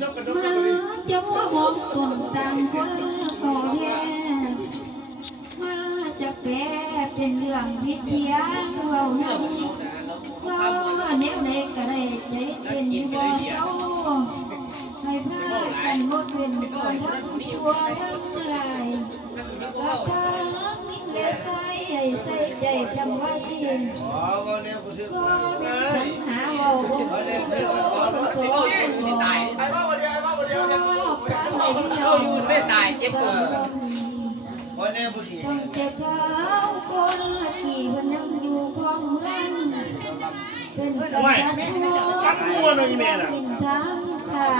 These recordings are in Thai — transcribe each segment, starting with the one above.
จะว่ามองต้นต่างคนขอแย่มันจะแปลเป็นเรื่องพิเทียนเราให้ว่าเนี้ยในกระไรใจเป็นบ่เศร้าให้พากันหมดเป็นก่อนทั้งชั่วทั้งลายกระทางนิ่งเลี้ยใส่ใจจำไว้ก็มีสัญหาว่าบ่ตายไอ้บ้าวันเดียวอยู่ไม่ตายเจ็บตัวต้องเจ็บเท้าคนละขี่วันนั่งอยู่กองเมืองเป็นกษัตริย์ทั่วเป็นทางผ่า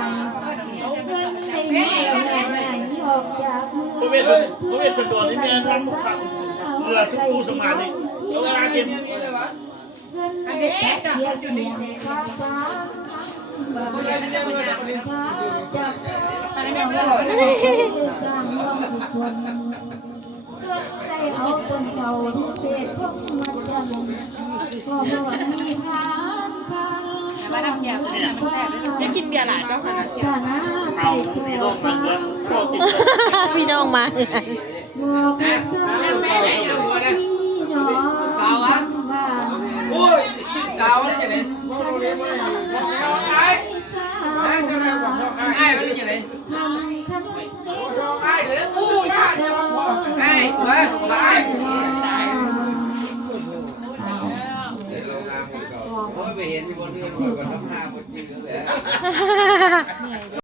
นเงินในเมืองไหนออกจากเมืองเพื่อสะดวกนี่แม่ทำเรือสุกูสมาธิเวลาเก็บเงินในแก่เสียเสียฟ้าฟ้าบ้านจากจากสร้างทุกคนได้เอาต้นเก่าที่เศษพวกมาจันก็ไม่ว่ามีพานมาดำแก้วจะกินเบียร์หลายเจ้าค่ะเอาพี่น้องมาพี่น้องมาแม่ไหนเอาหัวนะสาวอ่ะโอ้ยสาวนี่ยังไงไอ้ไอ้มันยังไงไอ้เดี๋ยวอู้ยไอ้หัวไอ้ไปเห็นมีคนอื่นก่อนทำหน้าคนจริงเลย